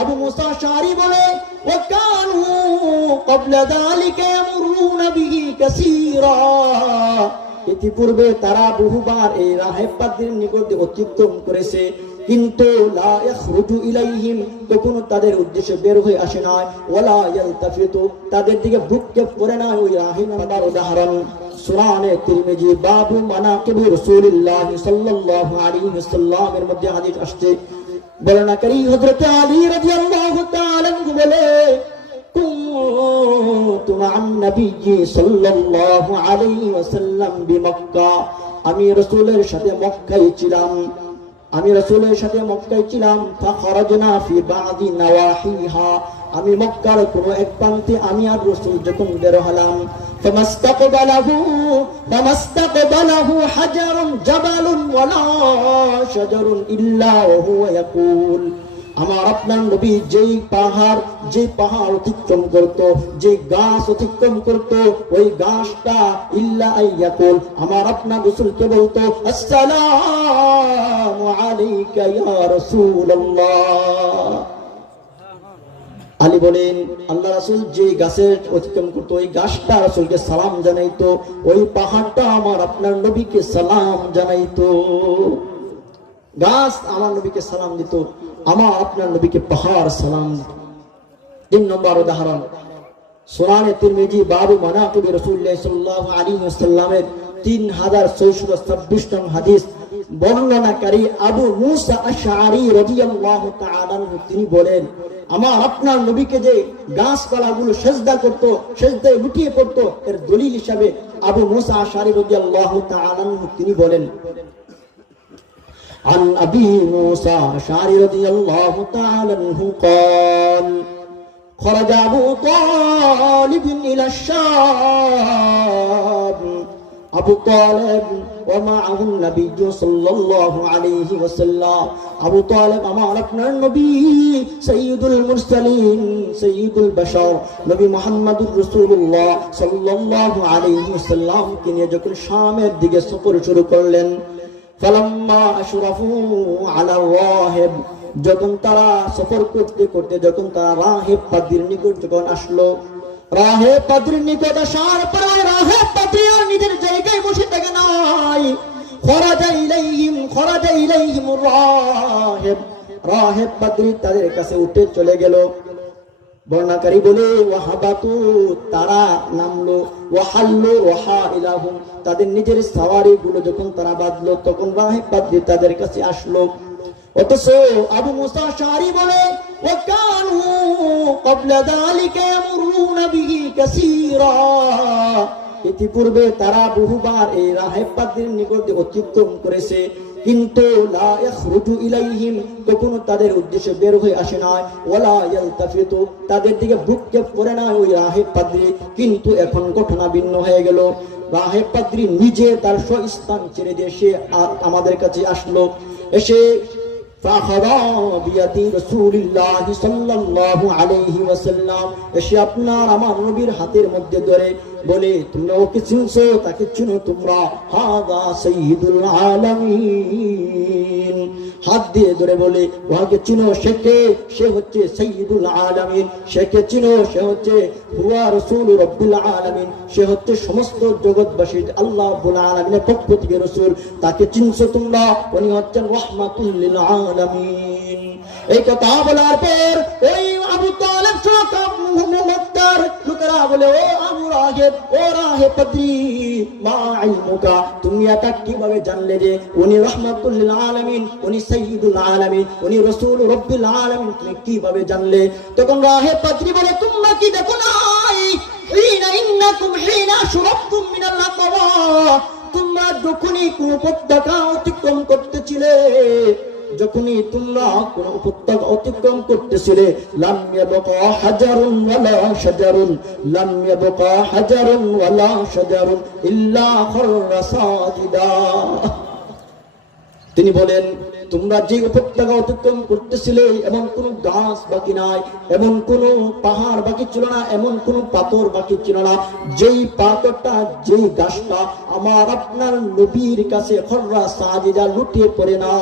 আবু মুসা শারি বলে ইতিপূর্বে তারা বহুবার এই রাহেব পাদ্রীর নিকট অতিক্রম করেছে, কিন্তু কখনো তাদের উদ্দেশ্যে বের হয়ে আসে না ওয়ালা ইয়ালতাফিতু, তাদের দিকে ভ্রুক্ষেপ করে না ওই রাহিম উদাহরণ। সুরানে তিরমিজি, বাবু মানাকিবি রাসূলুল্লাহ সাল্লাল্লাহু আলাইহি ওয়াসাল্লামের মধ্যে হাদিস আসছে বর্ণনা করি হজরত আলী রাদিয়াল্লাহু তাআলা বলে কুনতু মা'আন নবিয়্যি সাল্লাল্লাহু আলাইহি ওয়াসাল্লাম বিমক্কা আমি রাসূলের সাথে মক্কায় ছিলাম। আমি রাসূলের সাথে মক্কায় ছিলাম। ফাখারাজনা ফি বাদি নাওয়াহিহা। আমি মক্কার কোন এক প্রান্তে আমি আর রসুল যখন বের হলাম আমার আপনার নবী যেই পাহাড় যে পাহাড় অতিক্রম করত যে গাছ অতিক্রম করত, ওই গাছটা ইল্লা আইয়াকুল। আমার আপনার রসুলকে বলতো, আসসালামু আলাইকা ইয়া রাসূলুল্লাহ। আলী বলেন, আল্লাহ রাসূল যে গাছের অতিক্রম করতো, ওই গাছটা রাসূলকে সালাম জানাইতো, ওই পাহাড়টা আমার আপনার নবীকে সালাম জানাইতো। গাছ আমার নবীকে সালাম দিত, আমার আপনার নবীকে পাহাড় সালাম দিত। তিন নম্বর উদাহরণ, সোনানে তিরমিজি বাবু মানাকিব রাসূলুল্লাহ সাল্লাল্লাহু আলাইহি ওয়াসাল্লামের 3626 নং হাদিস বর্ণনাকারী আবু মুসা আশআরি রাদিয়াল্লাহু তাআলা তিনি বলেন আমার আপনার নবীকে যে গাছপালাগুলো সেজদা করত সেজদায় লুটিয়ে পড়তো এর দলিল হিসাবে আবু মুসা আশআরি রাদিয়াল্লাহু তাআলা আনহু তিনি বলেন عن أبي موسى أشعري رضي الله تعالى عنه قال خرج أبو طالب إلى الشام আবু তালেব যখন শামের দিকে সফর শুরু করলেন, ফালাম্মা আশরাফু আলা রাহিব, যখন তারা সফর করতে করতে, যখন তারা রাহিব পাদ্রির নিকট যখন আসলো রাহেব পাদ্রির নিকট আসার পরে রাহে পাদ্রি আর নিজের জায়গায় বসে থাকে নাই খরাজা ইলাইহিম খরাজা ইলাইহিম রাহেব। রাহেব পাদ্রি তাদের কাছে উঠে চলে গেল। বর্ণাকারী বলে, ওয়াহাবাতু, তারা নামলো, ওয়াহাল্লু ওয়াহা ইলাহুম। তাদের নিজের সাওয়ারি গুলো যখন তারা বাঁধলো, তখন রাহিব পাদ্রি তাদের কাছে আসলো। অথচ আবু মুসা শারি বলে ইতিপূর্বে তারা বহুবার এই রাহেব পাদ্রির নিকট অতিক্রম করেছে, কিন্তু কখনো তাদের উদ্দেশ্যে বের হয়ে আসে না তাদের দিকে ভ্রুক্ষেপ করে না ওই রাহেব পাদ্রী, কিন্তু এখন ঘটনা ভিন্ন হয়ে গেল। রাহেব পাদ্রী নিজে তার স্বস্থান ছেড়ে দিয়ে সে আমাদের কাছে আসলো। এসে সে চিনো? সে হচ্ছে সমস্ত জগৎবাসী। আল্লাহ আলমিনের পক্ষ থেকে রসুল। তাকে চিনছো তোমরা? উনি হচ্ছেন রহমাতুল্লিল আলম এই কথা বলার পর ওই বলে, ও তুমি কীভাবে জানলে যে উনি রহমাতুল লিল আলামিন, উনি উনি রাসূল রব্বিল কীভাবে জানলে? তখন রাহেব পদ্রি বলে, তোমরা কি দেখো নাই? হিনা ইন্নাকুম হিনা শুরবতুম মিনাল আকাবা। তোমরা যখনই কোন উপত্যকা অতিক্রম করতেছিলে যখনই তোমরা কোন উপত্যকা অতিক্রম করতেছিলে তিনি বলেন, তোমরা যে উপত্যকা অতিক্রম করতেছিলে, এমন কোন গাছ বাকি নাই, এমন কোন পাহাড় বাকি ছিল না, এমন কোন পাথর বাকি ছিল না। যেই পাথরটা, যেই গাছটা আমার আপনার নবীর কাছে খররা সাজিদা লুটিয়ে পড়ে না।